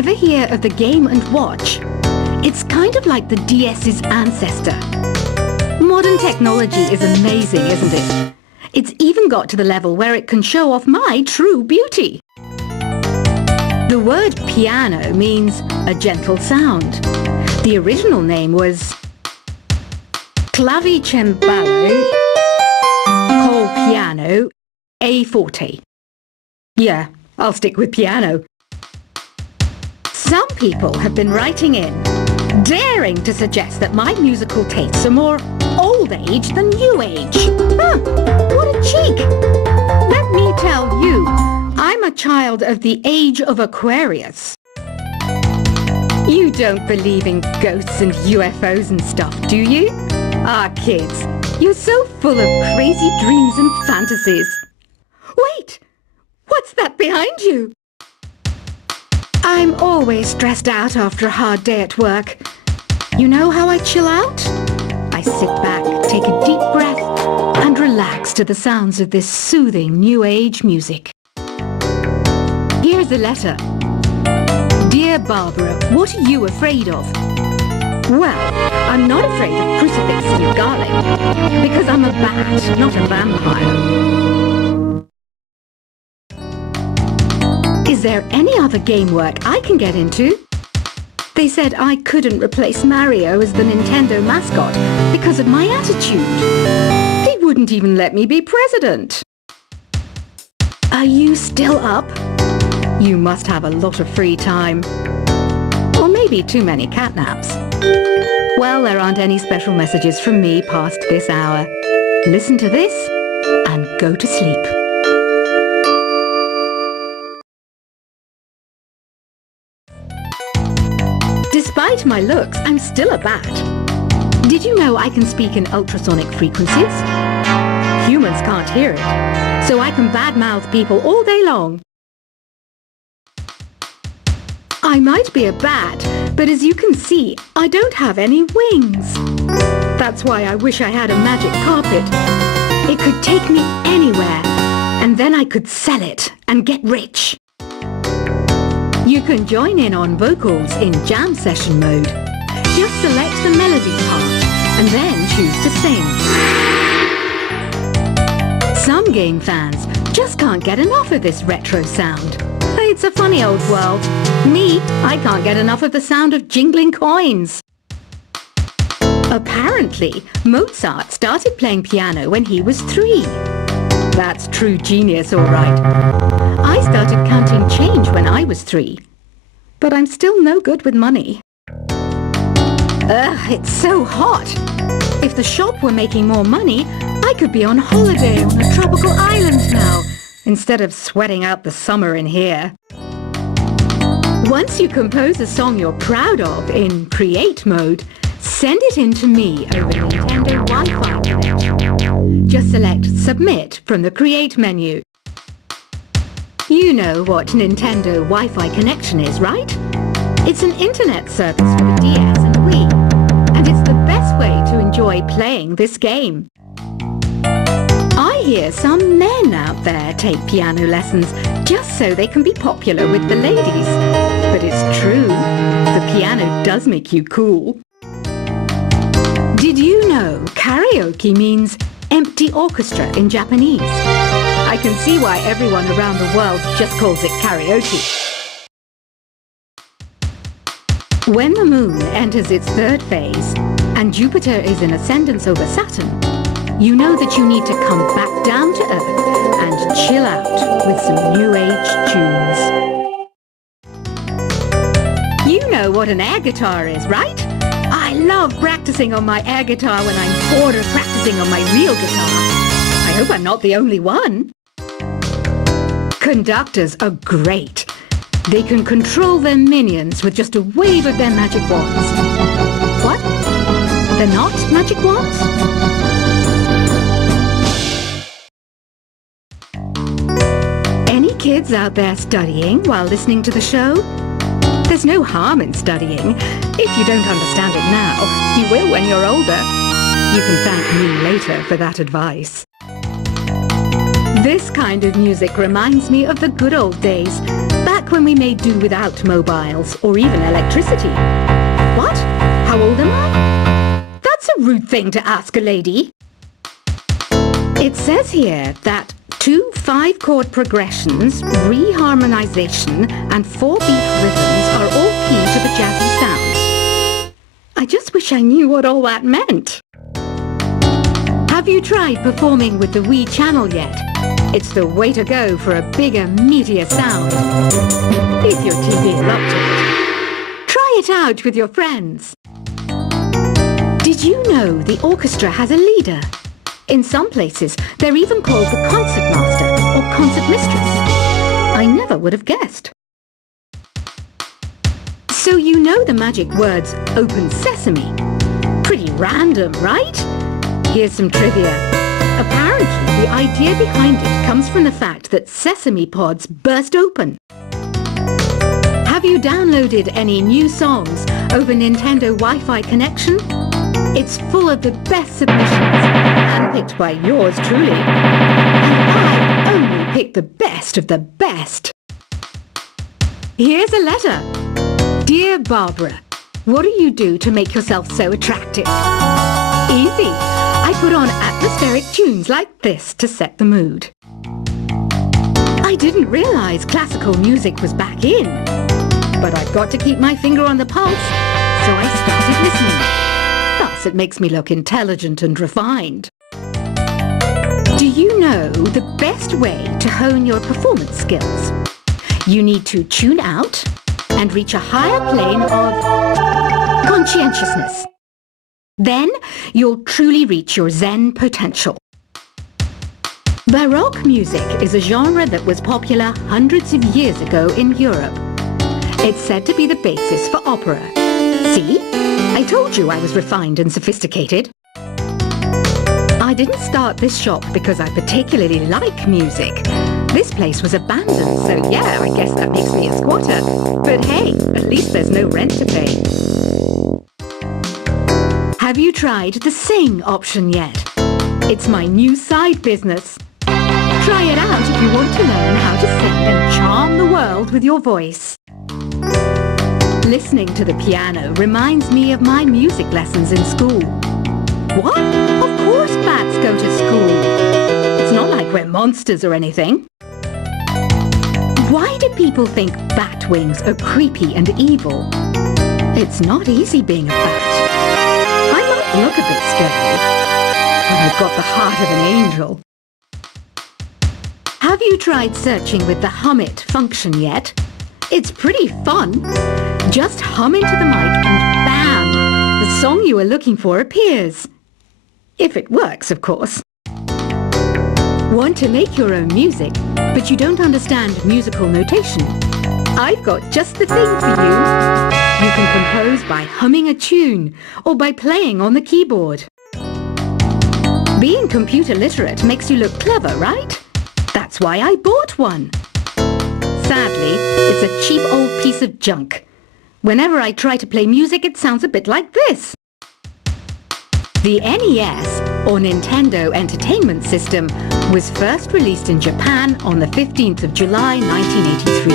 Ever hear of the Game & Watch? It's kind of like the DS's ancestor. Modern technology is amazing, isn't it? It's even got to the level where it can show off my true beauty. The word piano means a gentle sound. The original name was clavicembalo col piano a forte. Yeah, I'll stick with piano. Some people have been writing in, daring to suggest that my musical tastes are more old age than new age. Huh, what a cheek! Let me tell you, I'm a child of the age of Aquarius. You don't believe in ghosts and UFOs and stuff, do you? Ah, kids, you're so full of crazy dreams and fantasies. Wait! What's that behind you? I'm always stressed out after a hard day at work. You know how I chill out? I sit back, take a deep breath, and relax to the sounds of this soothing new age music. Here's a letter. Dear Barbara, what are you afraid of? Well, I'm not afraid of crucifixes and garlic, because I'm a bat, not a vampire. Is there any other game work I can get into? They said I couldn't replace Mario as the Nintendo mascot because of my attitude. They wouldn't even let me be president. Are you still up? You must have a lot of free time. Or maybe too many catnaps. Well, there aren't any special messages from me past this hour. Listen to this and go to sleep. Despite my looks, I'm still a bat. Did you know I can speak in ultrasonic frequencies? Humans can't hear it, so I can badmouth people all day long. I might be a bat, but as you can see, I don't have any wings. That's why I wish I had a magic carpet. It could take me anywhere, and then I could sell it and get rich. You can join in on vocals in jam session mode. Just select the melody part and then choose to sing. Some game fans just can't get enough of this retro sound. It's a funny old world. Me, I can't get enough of the sound of jingling coins. Apparently, Mozart started playing piano when he was 3. That's true genius, all right. I started counting change when I was 3. But I'm still no good with money. Ugh, it's so hot. If the shop were making more money, I could be on holiday on a tropical island now, instead of sweating out the summer in here. Once you compose a song you're proud of in create mode, send it in to me over Nintendo Wi-Fi connection. Just select Submit from the Create menu. You know what Nintendo Wi-Fi connection is, right? It's an internet service for the DS and Wii, and it's the best way to enjoy playing this game. I hear some men out there take piano lessons just so they can be popular with the ladies. But it's true, the piano does make you cool. Did you know karaoke means empty orchestra in Japanese? I can see why everyone around the world just calls it karaoke. When the moon enters its 3rd phase and Jupiter is in ascendance over Saturn, you know that you need to come back down to Earth and chill out with some new age tunes. You know what an air guitar is, right? I love practicing on my air guitar when I'm bored of practicing on my real guitar. I hope I'm not the only one. Conductors are great. They can control their minions with just a wave of their magic wands. What? They're not magic wands? Any kids out there studying while listening to the show? There's no harm in studying. If you don't understand it now, you will when you're older. You can thank me later for that advice. This kind of music reminds me of the good old days, back back when we made do without mobiles or even electricity. What? How old am I? That's a rude thing to ask a lady. It says here that 2 5-chord progressions, reharmonization, and 4-beat rhythms are all key to the jazzy sound. I just wish I knew what all that meant. Have you tried performing with the Wii channel yet? It's the way to go for a bigger, meatier sound. If your TV is up to it. Try it out with your friends. Did you know the orchestra has a leader? In some places, they're even called the concert master or concert mistress. I never would have guessed. So you know the magic words, open sesame. Pretty random, right? Here's some trivia. Apparently, the idea behind it comes from the fact that sesame pods burst open. Have you downloaded any new songs over Nintendo Wi-Fi connection? It's full of the best submissions, handpicked by yours truly. And I only pick the best of the best. Here's a letter. Dear Barbara, what do you do to make yourself so attractive? Easy. I put on atmospheric tunes like this to set the mood. I didn't realize classical music was back in, but I've got to keep my finger on the pulse, so I started listening. Thus, it makes me look intelligent and refined. Do you know the best way to hone your performance skills? You need to tune out and reach a higher plane of conscientiousness. Then you'll truly reach your Zen potential. Baroque music is a genre that was popular hundreds of years ago in Europe. It's said to be the basis for opera. See? I told you I was refined and sophisticated. I didn't start this shop because I particularly like music. This place was abandoned, so yeah, I guess that makes me a squatter. But hey, at least there's no rent to pay. Have you tried the sing option yet? It's my new side business. Try it out if you want to learn how to sing and charm the world with your voice. Listening to the piano reminds me of my music lessons in school. What? Of course bats go to school. It's not like we're monsters or anything. Why do people think bat wings are creepy and evil? It's not easy being a bat. I might look a bit scary, but I've got the heart of an angel. Have you tried searching with the hum it function yet? It's pretty fun. Just hum into the mic and bam! The song you were looking for appears. If it works, of course. Want to make your own music, but you don't understand musical notation? I've got just the thing for you. You can compose by humming a tune or by playing on the keyboard. Being computer literate makes you look clever, right? That's why I bought one. Sadly, it's a cheap old piece of junk. Whenever I try to play music, it sounds a bit like this. The NES, or Nintendo Entertainment System, was first released in Japan on the 15th of July 1983.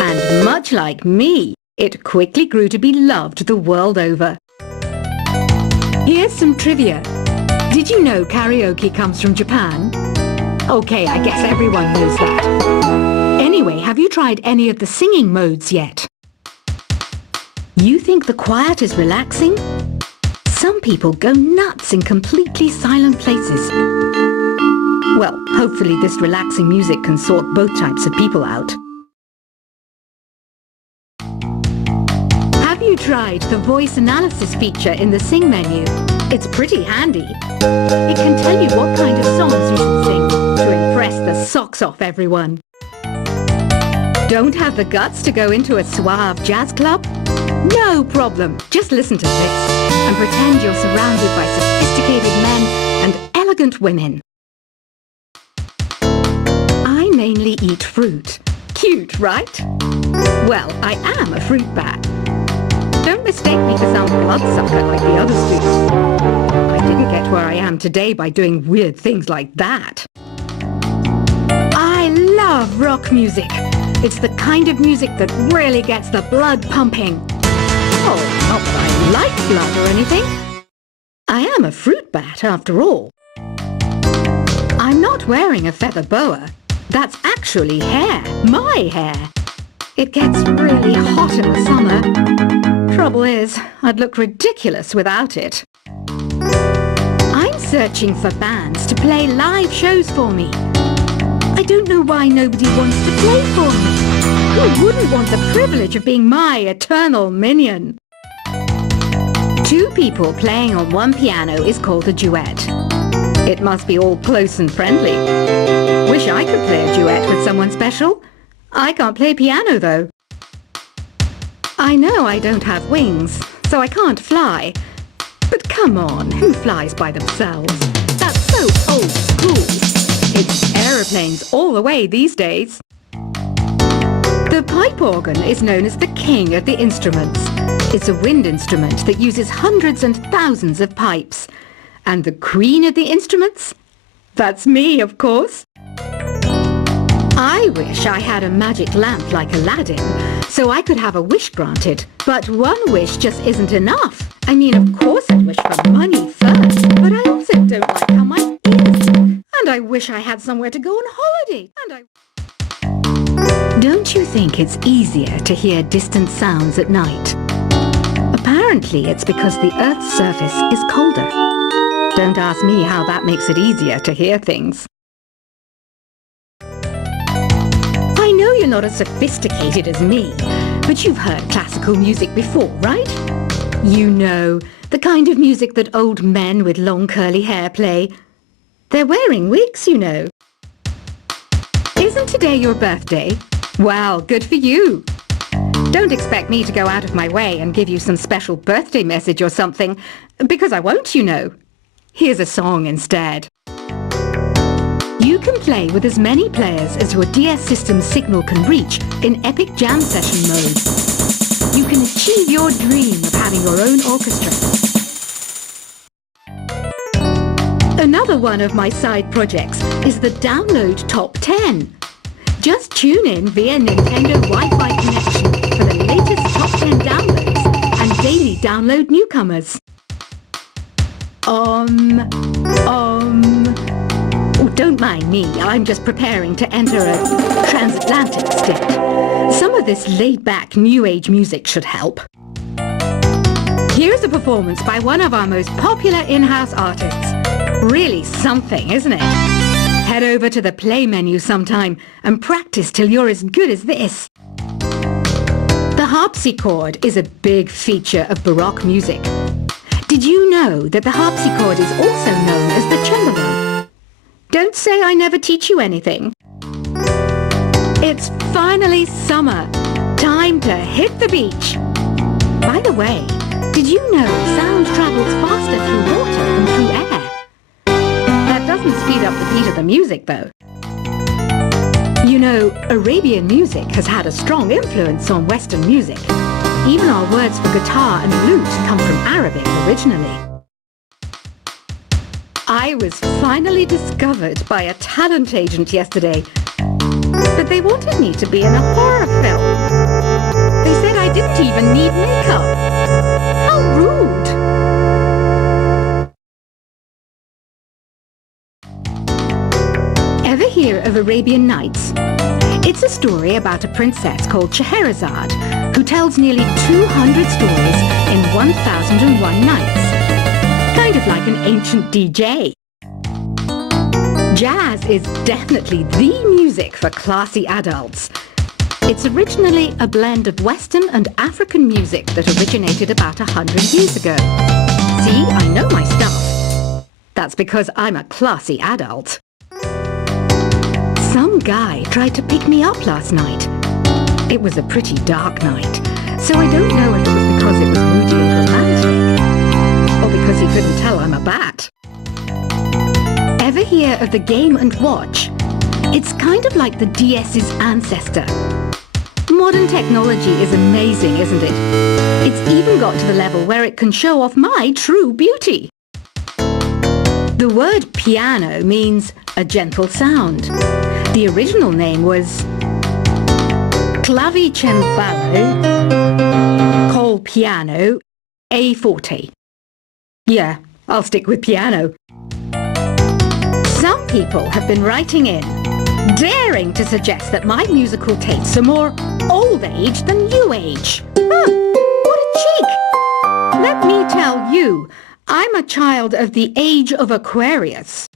And much like me, it quickly grew to be loved the world over. Here's some trivia. Did you know karaoke comes from Japan? Okay, I guess everyone knows that. Anyway, have you tried any of the singing modes yet? You think the quiet is relaxing? Some people go nuts in completely silent places. Well, hopefully this relaxing music can sort both types of people out. Have you tried the voice analysis feature in the Sing menu? It's pretty handy. It can tell you what kind of songs you should sing to impress the socks off everyone. Don't have the guts to go into a suave jazz club? No problem. Just listen to this and pretend you're surrounded by sophisticated men and elegant women. I mainly eat fruit. Cute, right? Well, I am a fruit bat. Don't mistake me for some bloodsucker like the others do. I didn't get where I am today by doing weird things like that. I love rock music. It's the kind of music that really gets the blood pumping. Oh, not that I like blood or anything. I am a fruit bat after all. I'm not wearing a feather boa. That's actually hair, my hair. It gets really hot in the summer. Trouble is, I'd look ridiculous without it. I'm searching for bands to play live shows for me. I don't know why nobody wants to play for me. Who wouldn't want the privilege of being my eternal minion? Two people playing on one piano is called a duet. It must be all close and friendly. Wish I could play a duet with someone special. I can't play piano though. I know I don't have wings, so I can't fly. But come on, who flies by themselves? That's so old school. It's aeroplanes all the way these days. The pipe organ is known as the king of the instruments. It's a wind instrument that uses hundreds and thousands of pipes. And the queen of the instruments? That's me, of course. I wish I had a magic lamp like Aladdin, so I could have a wish granted. But one wish just isn't enough. I mean, of course I'd wish for money first, but I also don't like how my ears look. And I wish I had somewhere to go on holiday. Don't you think it's easier to hear distant sounds at night? Apparently it's because the Earth's surface is colder. Don't ask me how that makes it easier to hear things. I know you're not as sophisticated as me, but you've heard classical music before, right? You know, the kind of music that old men with long curly hair play. They're wearing wigs, you know. Isn't today your birthday? Well, good for you. Don't expect me to go out of my way and give you some special birthday message or something, because I won't, you know. Here's a song instead. You can play with as many players as your DS system's signal can reach in epic jam session mode. You can achieve your dream of having your own orchestra. Another one of my side projects is the Download Top 10. Just tune in via Nintendo Wi-Fi connection for the latest Top 10 downloads and daily download newcomers. Oh, don't mind me, I'm just preparing to enter a transatlantic stint. Some of this laid-back new age music should help. Here's a performance by one of our most popular in-house artists. Really something, isn't it? Head over to the play menu sometime and practice till you're as good as this. The harpsichord is a big feature of Baroque music. Did you know that the harpsichord is also known as the cembalo? Don't say I never teach you anything. It's finally summer. Time to hit the beach. By the way, did you know sound travels faster through water than through air? That doesn't speed up the beat of the music, though. You know, Arabian music has had a strong influence on Western music. Even our words for guitar and lute come from Arabic originally. I was finally discovered by a talent agent yesterday, but they wanted me to be in a horror film. They said I didn't even need makeup. How rude! Ever hear of Arabian Nights? It's a story about a princess called Scheherazade who tells nearly 200 stories in 1001 nights. Kind of like an ancient DJ. Jazz is definitely the music for classy adults. It's originally a blend of Western and African music that originated about 100 years ago. See, I know my stuff. That's because I'm a classy adult. Some guy tried to pick me up last night. It was a pretty dark night, so I don't know if it was because it was moody and romantic, or because he couldn't tell I'm a bat. Ever hear of the Game & Watch? It's kind of like the DS's ancestor. Modern technology is amazing, isn't it? It's even got to the level where it can show off my true beauty. The word piano means a gentle sound. The original name was clavicembalo, col piano, A forte. Yeah, I'll stick with piano. Some people have been writing in, daring to suggest that my musical tastes are more old age than new age. Huh, what a cheek! Let me tell you, I'm a child of the age of Aquarius.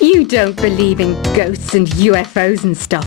You don't believe in ghosts and UFOs and stuff,